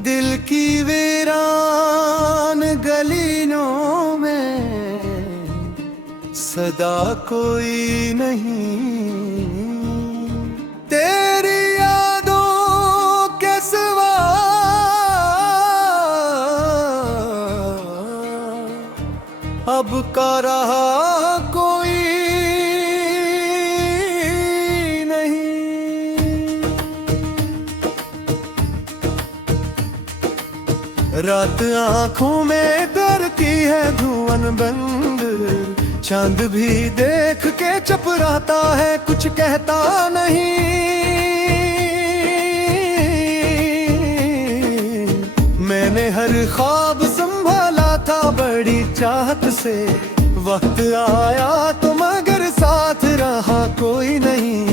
दिल की वीरान गलियों में सदा कोई नहीं, तेरी यादों के सिवा अब का रहा कोई रात आंखों में करती है धुआं बंद, चांद भी देख के चपराता है, कुछ कहता नहीं। मैंने हर ख्वाब संभाला था बड़ी चाहत से, वक्त आया तो मगर साथ रहा कोई नहीं।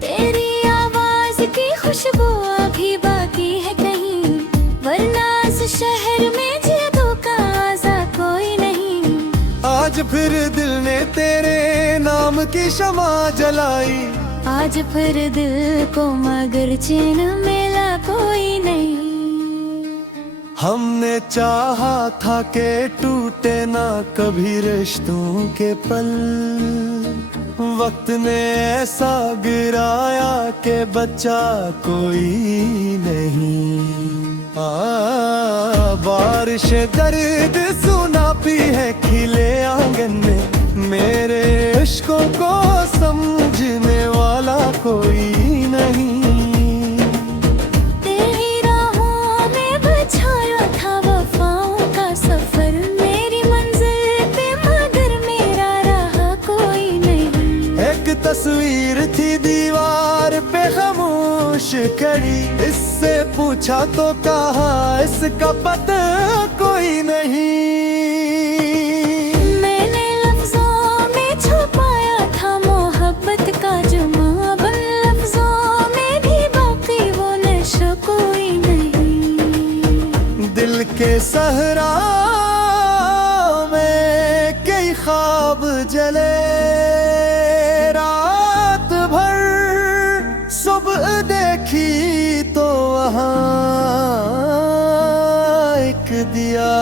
तेरी आवाज की खुशबू अभी बाकी है कहीं, वरना शहर में जिदों का आजा कोई नहीं। आज फिर दिल ने तेरे नाम की शमा जलाई, आज फिर दिल को मगर चैन मिला कोई नहीं। हमने चाहा था कि टूटे ना कभी रिश्तों के पल, वक्त ने ऐसा गिराया कि बचा कोई नहीं। बारिश दर्द सुनाती है खिले आंगन में, मेरे इश्कों को समझने वाला कोई नहीं। तेरी राहों में बिछाया था वफाओं का सफर, मेरी मंजिल पे मगर मेरा रहा कोई नहीं। एक तस्वीर थी दीवार पे खामोश खड़ी, इससे पूछा तो कहा इसका पता कोई नहीं। मैंने लफ्जों में छुपाया था मोहब्बत का जुमा, बन लफ्जों में भी बाकी वो नशा कोई नहीं। दिल के सहरा में कई ख्वाब जले, रात भर सुबह देखी तो वहाँ एक दिया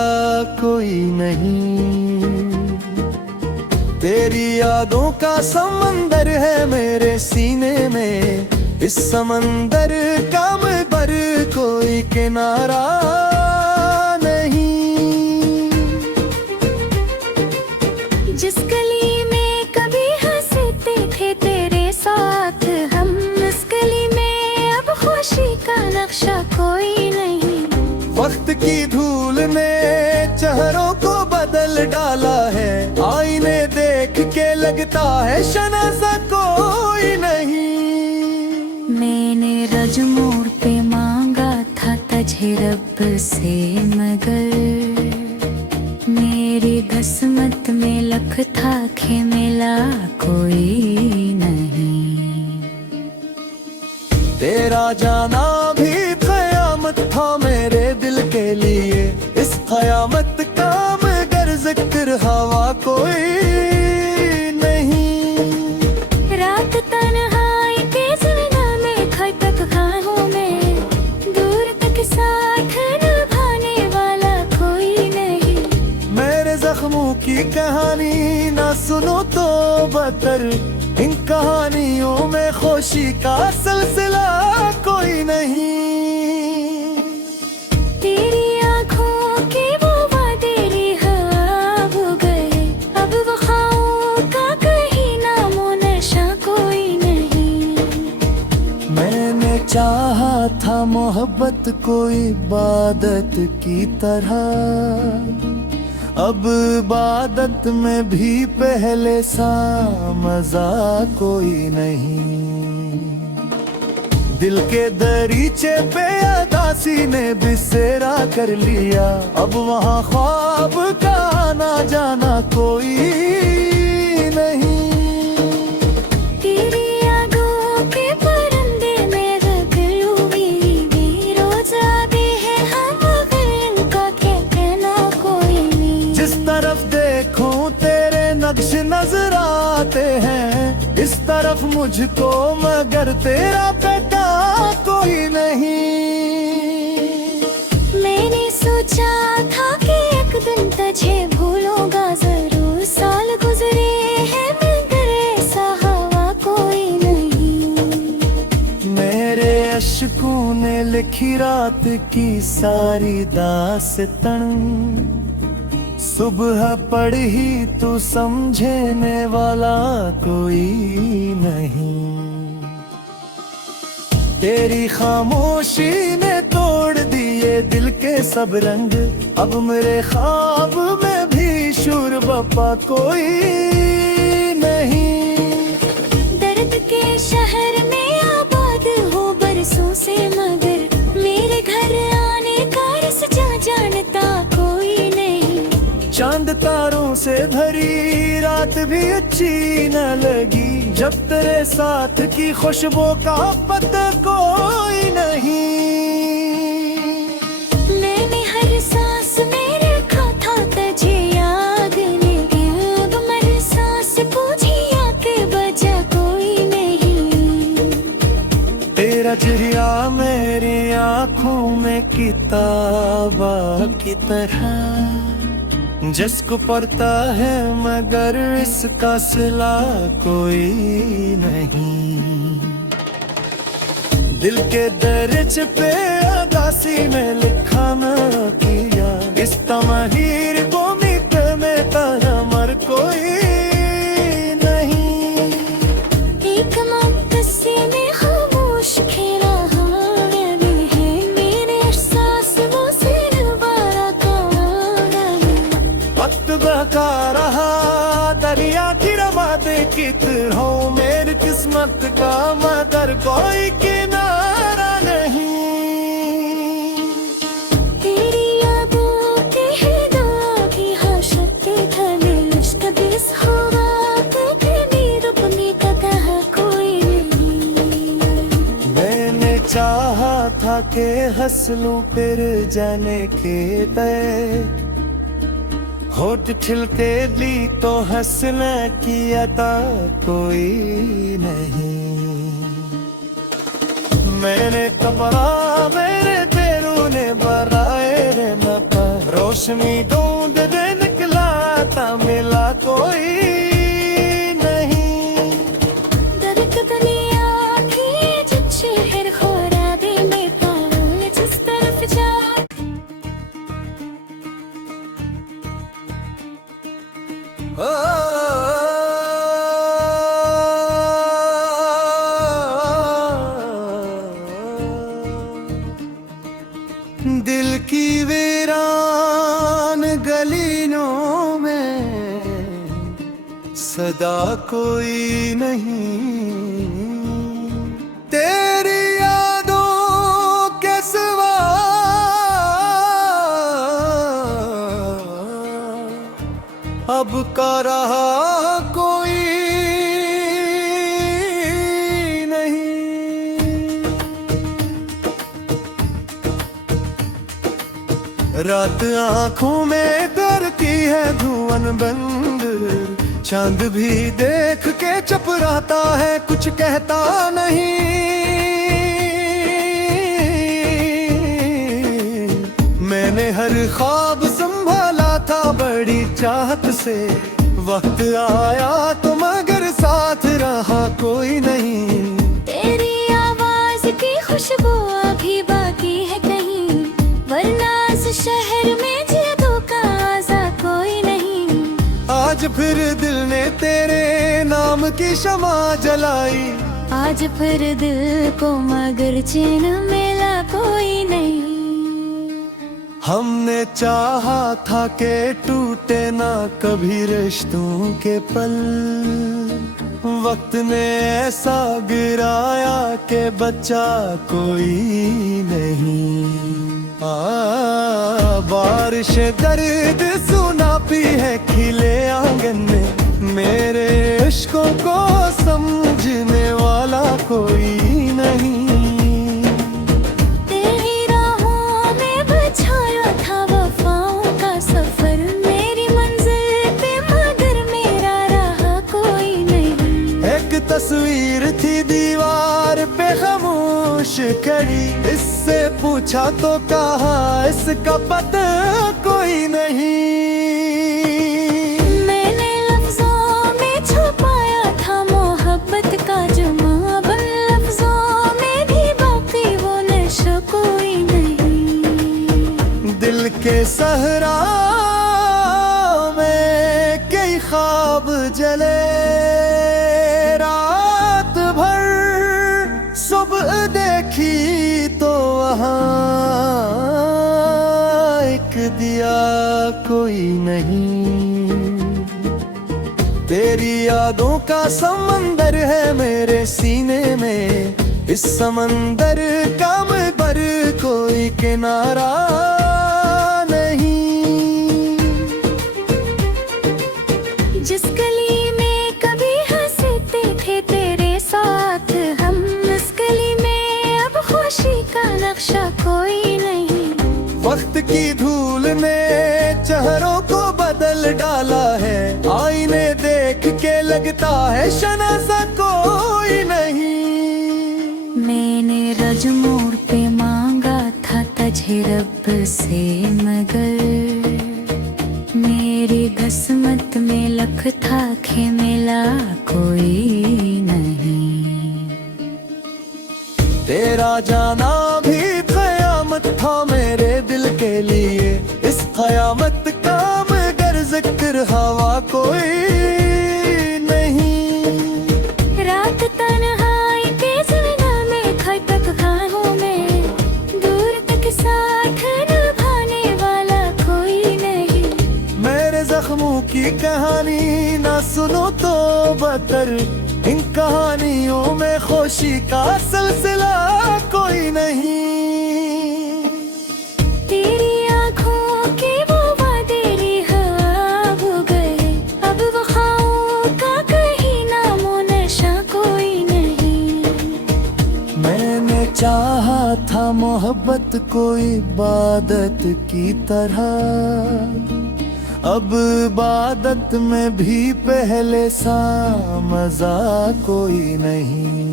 कोई नहीं। तेरी यादों का समंदर है मेरे सीने में, इस समंदर का पर कोई किनारा नहीं। जिस गली में कभी हंसते थे तेरे साथ हम, इस गली में अब खुशी का नक्शा कोई नहीं। वक्त की धूल ने चेहरों को बदल डाला है, आईने देख के लगता है शनासा कोई नहीं। मैंने रजमोर पे मांगा था तुझे रब से, मगर मेरी किस्मत में लख था के मिला कोई नहीं। तेरा जाना भी क़यामत था मेरे दिल के लिए, इस क़यामत का मगर जिक्र हवा कोई नहीं। रात तन्हाई के ज़मीना में खटक खाहों में, दूर तक साथ निभाने वाला कोई नहीं। मेरे जख्मों की कहानी ना सुनो तो बदतर, इन कहानियों में खुशी का सिलसिला कोई नहीं। तेरी आँखों के वो वादे रिहाब हो गए, अब वफ़ाओं का कहीं नामो नशा कोई नहीं। मैंने चाहा था मोहब्बत कोई इबादत की तरह, अब इबादत में भी पहले सा मजा कोई नहीं। दिल के दरीचे पे अदासी ने बिसेरा कर लिया, अब वहाँ ख्वाब का आना जाना कोई नहीं। तेरी यादों के परिंदे मेरे दिल उम्मीदें रोज़ आते हैं हम, मगर इनका कहना कोई नहीं। जिस तरफ देखूं तेरे मुझको मगर तेरा बेटा कोई नहीं। मैंने सोचा था कि एक दिन तुझे भूलूंगा जरूर, साल गुजरे हैं मगर ऐसा हवा कोई नहीं। मेरे अश्कों ने लिखी रात की सारी दास्तां, सुबह पढ़ी तू समझने वाला कोई नहीं। तेरी खामोशी ने तोड़ दिए दिल के सब रंग, अब मेरे ख्वाब में भी शूर बप्पा कोई नहीं। दर्द के शहर में आबाद हो बरसों से मगर मेरे घर आने का रास्ता जानता कोई नहीं। चांद तारों से भरी रात भी अच्छी न लगी, जब तेरे साथ की खुशबू का पता कोई नहीं। मैंने हर सांस में रखा था तुझे याद लेके, अब मेरी सांस पूछी आके बजा कोई नहीं। तेरा चेहरा मेरी आँखों में किताबा की तरह, जिसको पढ़ता है मगर इसका सिला कोई नहीं। दिल के दर्ज पे अगासी में लिखा न किया, इस तमहीर को मिट में तमर कोई नहीं। एक मुक्तसी में खामोश खेला हमारे में है, मेरे एहसास वो सिर बारा वक्त बहका रहा दरिया की रवा दे कितना हो, मेरी किस्मत का मगर कोई किनारा नहीं। तेरी यादों के है दुआ की हाशते धने इश्क दिस हुआ तेरी रुकने का कहा कोई नहीं। मैंने चाहा था कि हंस लूं फिर जाने के तय, होठ खिलते ली तो हंसने की अता कोई नहीं। मैंने कपड़ा मेरे पैरों ने बराए रे नपा, रोशनी ढूंढ दे निकला था मिला कोई नहीं। दर्द दुनिया की जब शहर खोरा दे में पाऊं जिस तरफ जा। दिल की वीरान गलियों में सदा कोई नहीं। तेरी यादों के सिवा अब का रहा कोई रात आंखों में करती है धुआं बंद, चांद भी देख के चुप रहता है कुछ कहता नहीं। मैंने हर ख्वाब संभाला था बड़ी चाहत से, वक्त आया तो मगर साथ रहा कोई नहीं। तेरी आवाज की खुशबू अभी बाकी है कहीं, वरना इस शहर में जिदों का आजा कोई नहीं। आज फिर दिल ने तेरे नाम की शमा जलाई, आज फिर दिल को मगर चैन मिला कोई नहीं। हमने चाहा था कि टूटे ना कभी रिश्तों के पल, वक्त ने ऐसा गिराया कि बचा कोई नहीं। बारिश दर्द सुना पी है खिले आंगन में, मेरे इश्कों को समझने वाला कोई नहीं। तेरी राहों में बिछाया था वफाओं का सफर, मेरी मंजिल पे मगर मेरा रहा कोई नहीं। एक तस्वीर खामोश खड़ी। इससे पूछा तो कहा इसका पता कोई नहीं। मैंने लफ्जों में छुपाया था मोहब्बत का जुमाब, लफ्जों में भी बाकी वो नशा कोई नहीं। दिल के सहरा में कई ख्वाब जले, रात भर सुबह देखी तो वहाँ एक दिया कोई नहीं। तेरी यादों का समंदर है मेरे सीने में, इस समंदर का पर कोई किनारा नहीं। जिस गली में कभी हंसते थे तेरे साथ हम, उस गली में अब खुशी का नक्शा कोई नहीं। वक्त की धूल ने चेहरों को बदल डाला है, आईने देख के लगता है शनासा कोई नहीं। मैंने रजमोर पे मांगा था तुझे रब से, मगर मेरी किस्मत में लख था के मिला कोई नहीं। तेरा जाना भी कयामत था मेरे दिल के लिए, इस कयामत का मगर जिक्र हवा कोई नहीं। रात तन्हाई के ज़मीना में खटक खानों में, दूर तक साथ निभाने वाला कोई नहीं। मेरे जख्मों की कहानी ना सुनो तो बदतर, इन कहानियों में खुशी का सिलसिला कोई नहीं। तेरी आँखों के वो वादे रिहाब हो गए, अब वफ़ाओं का कहीं नामो नशा कोई नहीं। मैंने चाहा था मोहब्बत कोई इबादत की तरह, अब इबादत में भी पहले सा मजा कोई नहीं।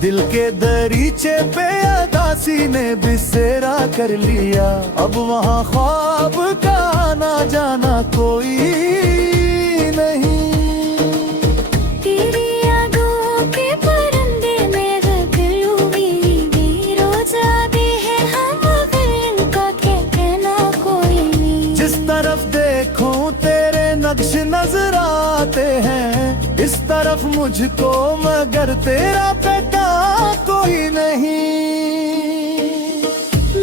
दिल के दरीचे पे अदासी ने बिसेरा कर लिया, अब वहाँ ख्वाब का आना जाना कोई नहीं। तेरी यादों के परिंदे में गगलू भी रोज आते हैं हम, मगर इनका कहना कोई नहीं। जिस तरफ देखो तेरे नक्श नजर आते हैं, इस तरफ मुझको मगर तेरा पता कोई नहीं।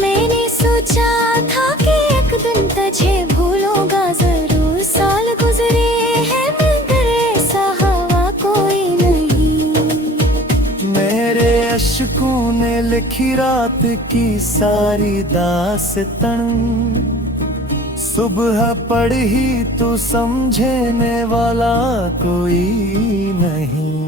मैंने सोचा था कि एक दिन तुझे भूलूंगा जरूर, साल गुजरे हैं मगर ऐसा हवा कोई नहीं। मेरे अश्कों ने लिखी रात की सारी दास्तां, सुबह पढ़ी तो समझने वाला कोई नहीं।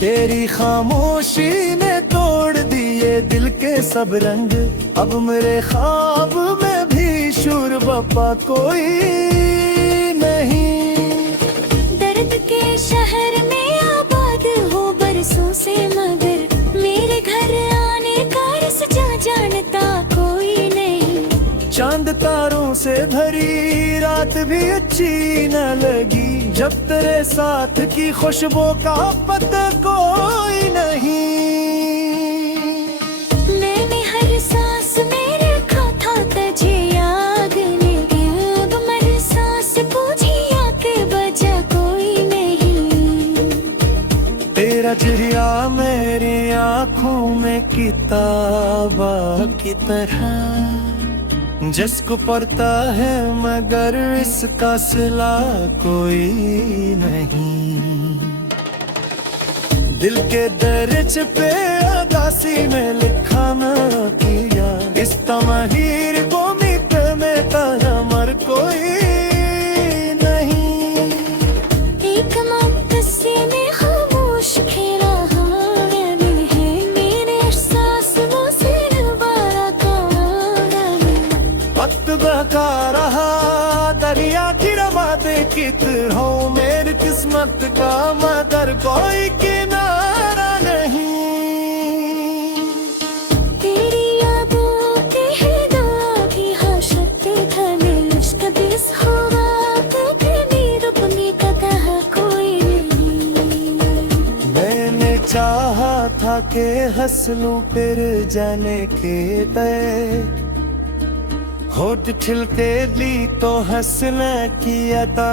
तेरी खामोशी ने तोड़ दिए दिल के सब रंग, अब मेरे ख्वाब में भी शूर बपा कोई नहीं। दर्द के शहर में आबाद हो बरसों से, मगर मेरे घर आने का रास्ता जानता कोई नहीं। चांद तारों से भरी रात भी अच्छी न लगी, जब तेरे साथ की खुशबू का पता कोई नहीं। मैंने हर सांस में रखा था तुझे याद में, अब मर सांस पूछिया के बजा कोई नहीं। तेरा चेहरा मेरी आँखों में किताबा की तरह, जिसको पढ़ता है मगर इसका सिला कोई नहीं। दिल के दर्ज पे अदासी में लिखा न किया, इस तमहीर को मिट में तमर कोई नहीं। एक मुक्तसी में खामोश खेला हाँ में है, मेरे एहसास वो सिलवारा का वक्त बहका रहा दरिया की रवादे की तरह, मेरी किस्मत का मगर कोई किनारा के हंस लूं फिर जाने के तय होठ ठिलते ली तो हंसने की अता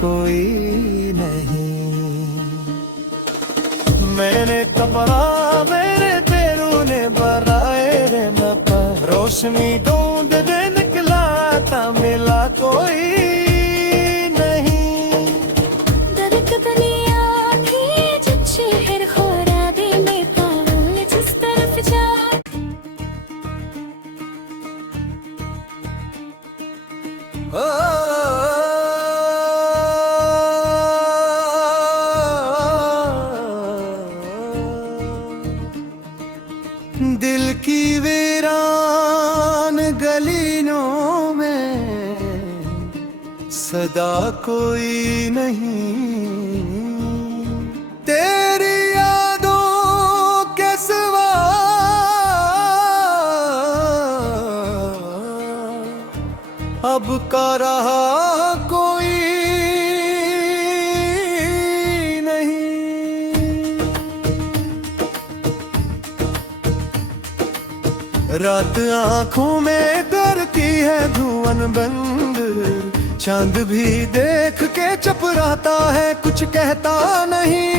कोई नहीं। मैंने कपड़ा मेरे पैरों ने बनाए रे न पर रोशनी ढूंढने निकला था मिला कोई नहीं। दरकतनी आँखें जब शहर खोरा दे में पाल जिस तरफ जा दिल की वीरान गलियों में सदा कोई नहीं। तेरी यादों के सिवा अब का रहा कोई नहीं। रात आंखों में करती है धुआं बंद चांद भी देख के चुप रहता है कुछ कहता नहीं।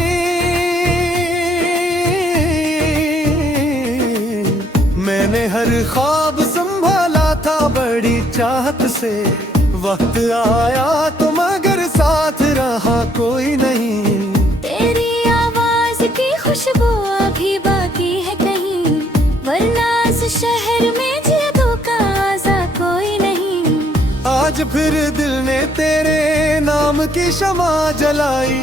मैंने हर ख्वाब संभाला था बड़ी चाहत से वक्त आया तो मगर साथ रहा कोई नहीं। तेरी आवाज की खुशबू अभी बाकी है कहीं वरना इस शहर में जिदों का आजा कोई नहीं। आज फिर दिल ने तेरे नाम की शमा जलाई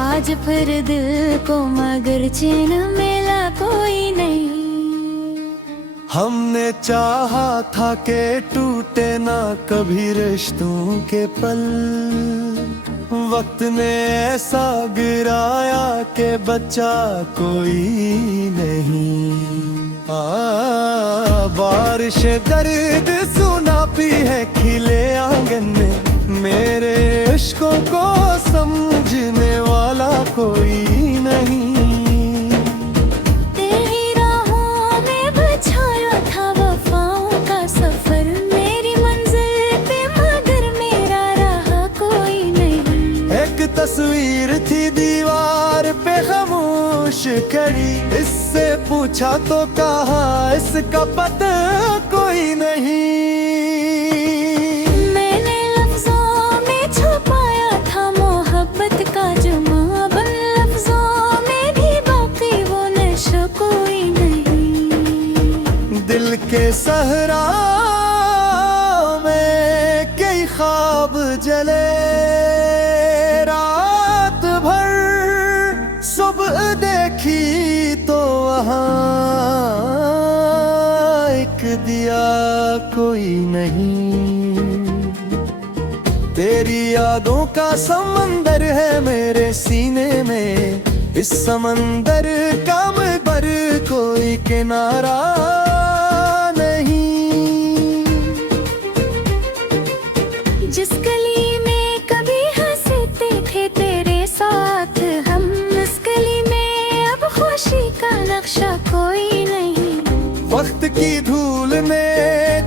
आज फिर दिल को मगर चैन मिला कोई नहीं। हमने चाहा था कि टूटे ना कभी रिश्तों के पल वक्त ने ऐसा गिराया कि बचा कोई नहीं। बारिश दर्द सुनाती है खिले आंगन में मेरे इश्कों को समझने वाला कोई नहीं। तेरी राहों में बिछाया था वफाओं का सफर मेरी मंजिल पे मगर मेरा रहा कोई नहीं। एक तस्वीर थी दीवार पे खामोश खड़ी इससे पूछा तो कहा इसका पता कोई नहीं। मैंने लफ्जों में छुपाया था मोहब्बत का जुमा बन लफ्जों में भी बाकी वो नशा कोई नहीं। दिल के सहरा में कई ख्वाब जले रात भर सुबह देखी तो वहाँ एक दिया कोई नहीं। तेरी यादों का समंदर है मेरे सीने में इस समंदर का मगर कोई किनारा नहीं। जिस गली में कभी हंसते थे तेरे साथ हम उस गली में अब खुशी का नक्शा कोई नहीं। वक्त की धूल ने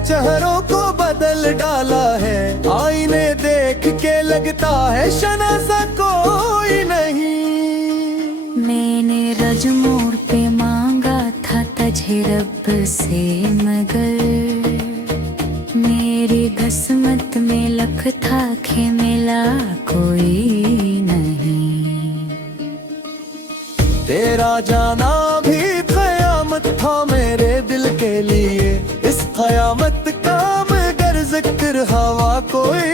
चेहरों को बदल डाला है आईने देख के लगता है शनासा कोई नहीं। मैंने रज मोड़ पे मांगा था तुझे रब से मगर मेरी किस्मत में लख था के मिला कोई नहीं। तेरा जाना भी कयामत था मेरे दिल के लिए इस कयामत का मगर जिक्र हवा कोई